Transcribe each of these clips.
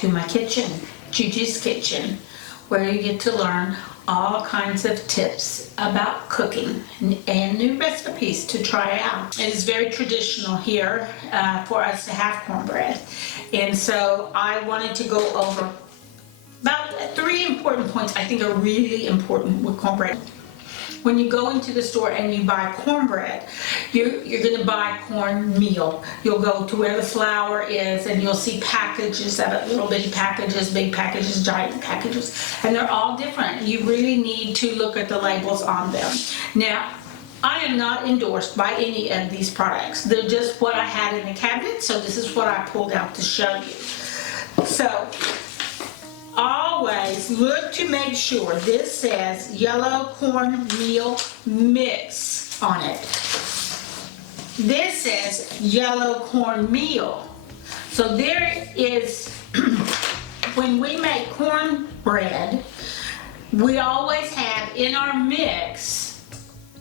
to my kitchen, Gigi's Kitchen, where you get to learn all kinds of tips about cooking and new recipes to try out. It is very traditional here for us to have cornbread, and so I wanted to go over about 3 important points I think are really important with cornbread. When you go into the store and you buy cornbread, you're going to buy cornmeal. You'll go to where the flour is and you'll see packages of it, little bitty packages, big packages, giant packages, and they're all different. You really need to look at the labels on them. Now, I am not endorsed by any of these products. They're just what I had in the cabinet, so this is what I pulled out to show you. So, always look to make sure this says yellow cornmeal mix on it. This says yellow cornmeal. So there is, when we make cornbread, we always have in our mix,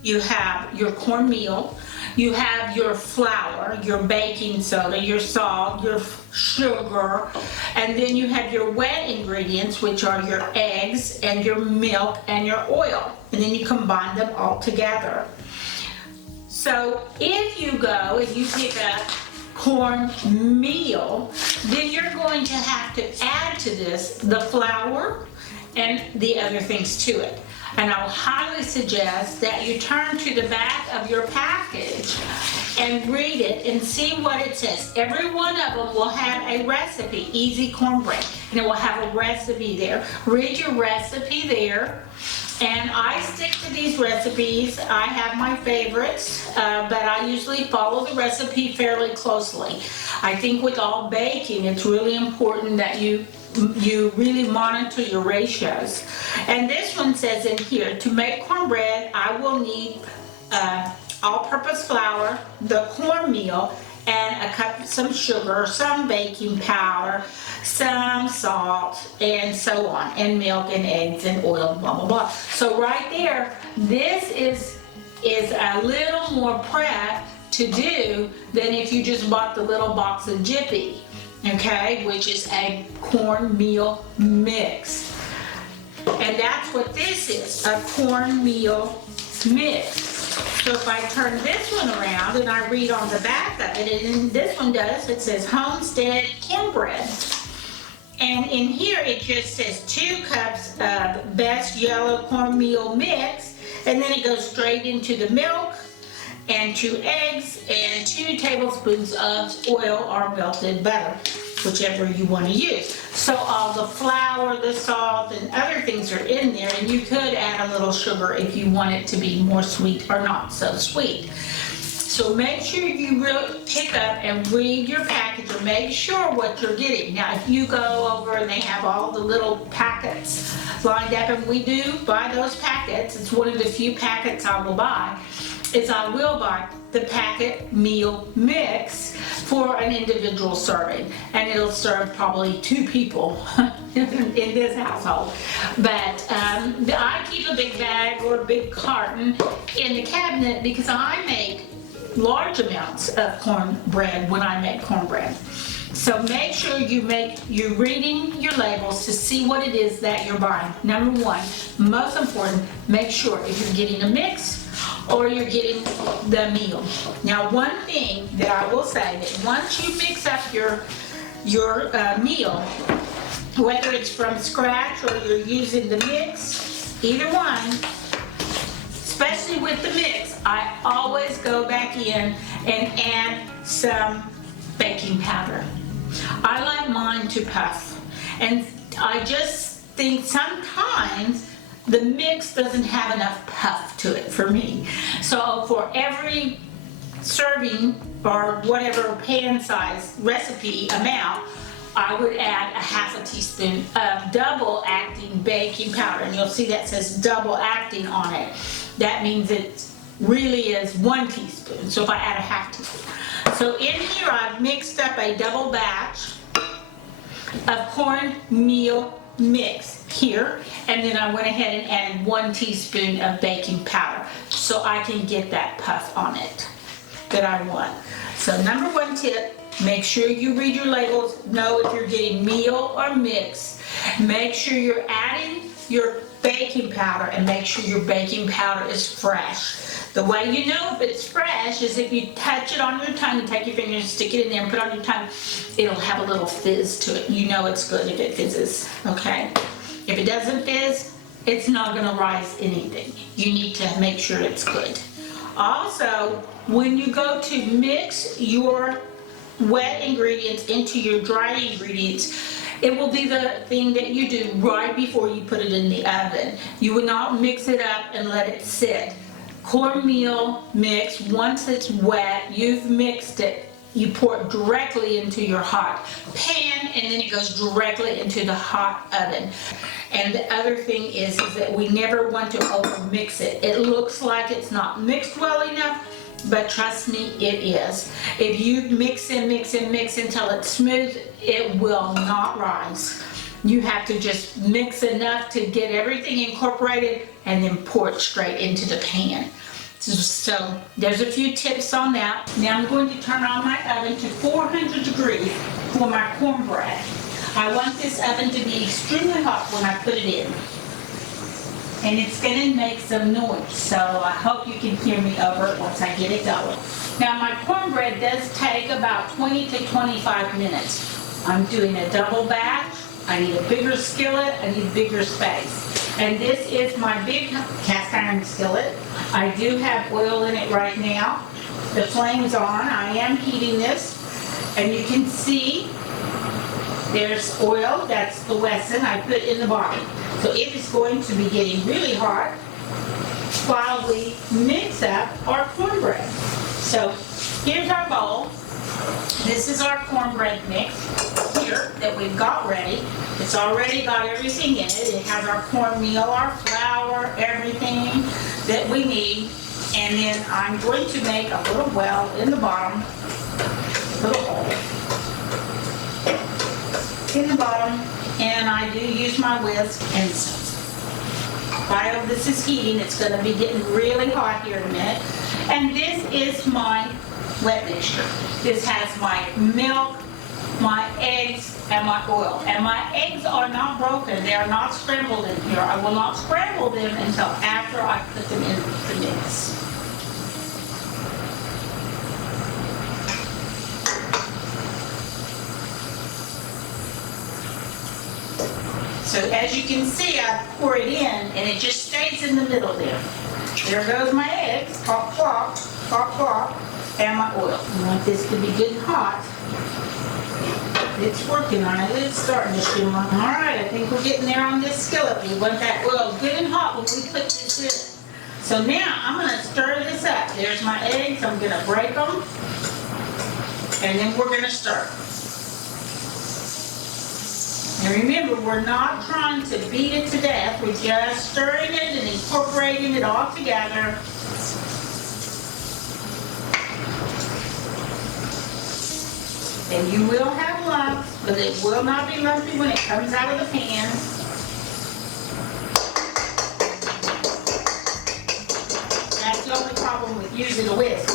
you have your cornmeal, you have your flour, your baking soda, your salt, your sugar, and then you have your wet ingredients, which are your eggs and your milk and your oil, and then you combine them all together. So if you go and you pick up cornmeal, then you're going to have to add to this the flour and the other things to it. And I will highly suggest that you turn to the back of your package and read it and see what it says. Every one of them will have a recipe, easy cornbread, and it will have a recipe there. Read your recipe there. And I stick to these recipes. I have my favorites, but I usually follow the recipe fairly closely. I think with all baking, it's really important that you really monitor your ratios. And this one says in here, to make cornbread, I will need all-purpose flour, the cornmeal, and some sugar, some baking powder, some salt, and so on, and milk and eggs and oil, blah, blah, blah. So right there, this is a little more prep to do than if you just bought the little box of Jiffy, okay, which is a cornmeal mix. And that's what this is, a cornmeal mix. So if I turn this one around and I read on the back of it, and this one does, it says Homestead Cornbread. And in here it just says 2 cups of best yellow cornmeal mix, and then it goes straight into the milk and 2 eggs and 2 tablespoons of oil or melted butter, whichever you want to use. So all the flour, the salt, and other things are in there, and you could add a little sugar if you want it to be more sweet or not so sweet. So make sure you really pick up and read your package and make sure what you're getting. Now, if you go over and they have all the little packets lined up, and we do buy those packets, it's one of the few packets I will buy, is I will buy the packet meal mix for an individual serving, and it'll serve probably 2 people in this household. But I keep a big bag or a big carton in the cabinet because I make large amounts of cornbread when I make cornbread. So make sure you're reading your labels to see what it is that you're buying. Number 1, most important, make sure if you're getting a mix or you're getting the meal. Now, one thing that I will say, that once you mix up your meal, whether it's from scratch or you're using the mix, either one, especially with the mix, I always go back in and add some baking powder. I like mine to puff, and I just think sometimes the mix doesn't have enough puff to it for me. So for every serving or whatever pan size recipe amount, I would add a ½ teaspoon of double acting baking powder, and you'll see that says double acting on it. That means it really is 1 teaspoon. So if I add a ½ teaspoon. So in here I've mixed up a double batch of cornmeal mix here, and then I went ahead and added 1 teaspoon of baking powder so I can get that puff on it that I want. So number 1 tip, Make sure you read your labels, know if you're getting meal or mix. Make sure you're adding your baking powder and make sure your baking powder is fresh. The way you know if it's fresh is if you touch it on your tongue, take your finger and stick it in there and put it on your tongue, it'll have a little fizz to it. You know it's good if it fizzes, okay? If it doesn't fizz, it's not gonna rise anything. You need to make sure it's good. Also, when you go to mix your wet ingredients into your dry ingredients, it will be the thing that you do right before you put it in the oven. You would not mix it up and let it sit. Cornmeal mix, once it's wet, you've mixed it, you pour it directly into your hot pan and then it goes directly into the hot oven. And the other thing is that we never want to over mix it. It looks like it's not mixed well enough, but trust me, it is. If you mix and mix and mix until it's smooth, it will not rise. You have to just mix enough to get everything incorporated and then pour it straight into the pan. So there's a few tips on that. Now I'm going to turn on my oven to 400 degrees for my cornbread. I want this oven to be extremely hot when I put it in. And it's going to make some noise, so I hope you can hear me over it once I get it going. Now my cornbread does take about 20 to 25 minutes. I'm doing a double batch. I need a bigger skillet, I need bigger space. And this is my big cast iron skillet. I do have oil in it right now. The flame's on, I am heating this. And you can see there's oil, that's the Wesson I put in the bottom. So it is going to be getting really hot while we mix up our cornbread. So here's our bowl. This is our cornbread mix here that we've got ready. It's already got everything in it. It has our cornmeal, our flour, everything that we need. And then I'm going to make a little well in the bottom, little hole in the bottom, and I do use my whisk. And so while this is heating, it's going to be getting really hot here in a minute. And this is my wet mixture. This has my milk, my eggs, and my oil. And my eggs are not broken. They are not scrambled in here. I will not scramble them until after I put them in the mix. So as you can see, I pour it in and it just stays in the middle there. There goes my eggs, pop, pop, pop, pop, and my oil. I want this to be good and hot. It's working on it. It's starting to shimmer. All right, I think we're getting there on this skillet. We want that oil good and hot when we put this in. So now I'm going to stir this up. There's my eggs. I'm going to break them. And then we're going to stir. And remember, we're not trying to beat it to death. We're just stirring it and incorporating it all together. And you will have lumps, but it will not be lumpy when it comes out of the pan. That's the only problem with using a whisk.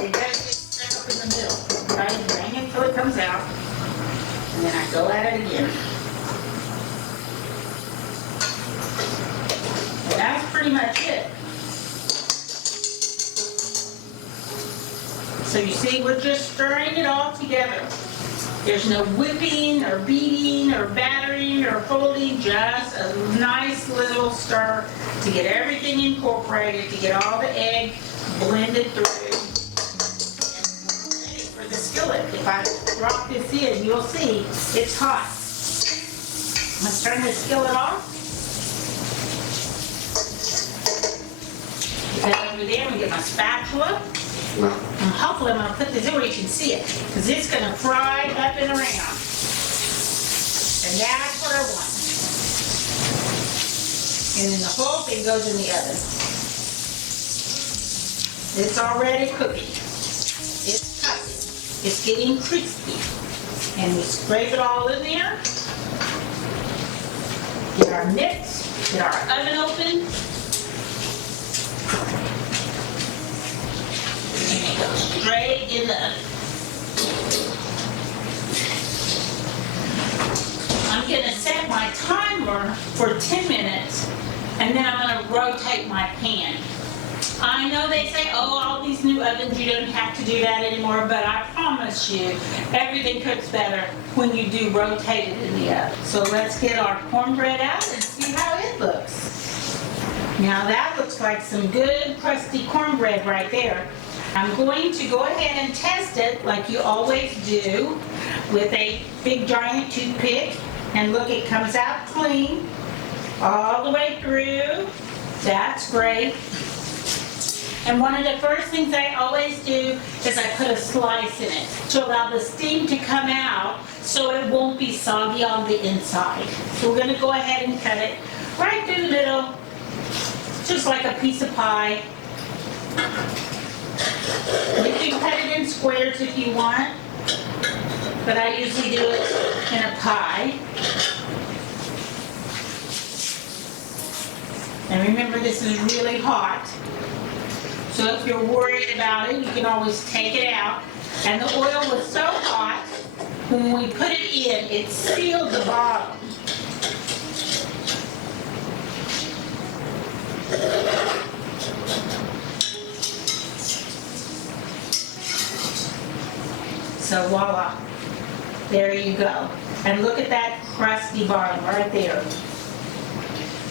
It does get stuck up in the middle. Right? Bang it until it comes out. And then I go at it again. And that's pretty much it. So you see, we're just stirring it all together. There's no whipping or beating or battering or folding, just a nice little stir to get everything incorporated, to get all the egg blended through. And for the skillet, if I drop this in, you'll see it's hot. Let's turn the skillet off. Get over there and get my spatula. And hopefully I'm going to put this in where you can see it, because it's going to fry up and around. And that's what I want. And then the whole thing goes in the oven. It's already cooking. It's cooking. It's getting crispy. And we scrape it all in there. Get our mix. Get our oven open. And it goes straight in the oven. simmer for 10 minutes, and then I'm gonna rotate my pan. I know they say, oh, all these new ovens, you don't have to do that anymore, but I promise you, everything cooks better when you do rotate it in the oven. So let's get our cornbread out and see how it looks. Now that looks like some good crusty cornbread right there. I'm going to go ahead and test it like you always do with a big giant toothpick. And look, it comes out clean all the way through. That's great. And one of the first things I always do is I put a slice in it to allow the steam to come out so it won't be soggy on the inside. So we're going to go ahead and cut it right through the middle, just like a piece of pie. You can cut it in squares if you want, but I usually do it in a pie. And remember, this is really hot. So if you're worried about it, you can always take it out. And the oil was so hot, when we put it in, it sealed the bottom. So voila, there you go. And look at that crusty bottom right there.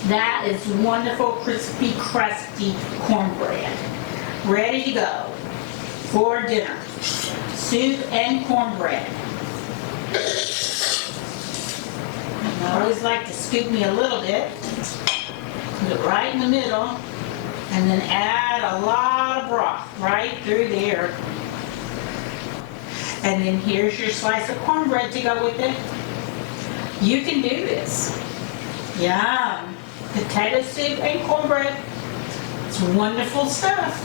That is wonderful, crispy, crusty cornbread. Ready to go for dinner. Soup and cornbread. I always like to scoop me a little bit, put it right in the middle, and then add a lot of broth right through there. And then here's your slice of cornbread to go with it. You can do this. Yum. Potato soup and cornbread. It's wonderful stuff.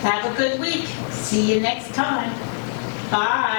Have a good week. See you next time. Bye.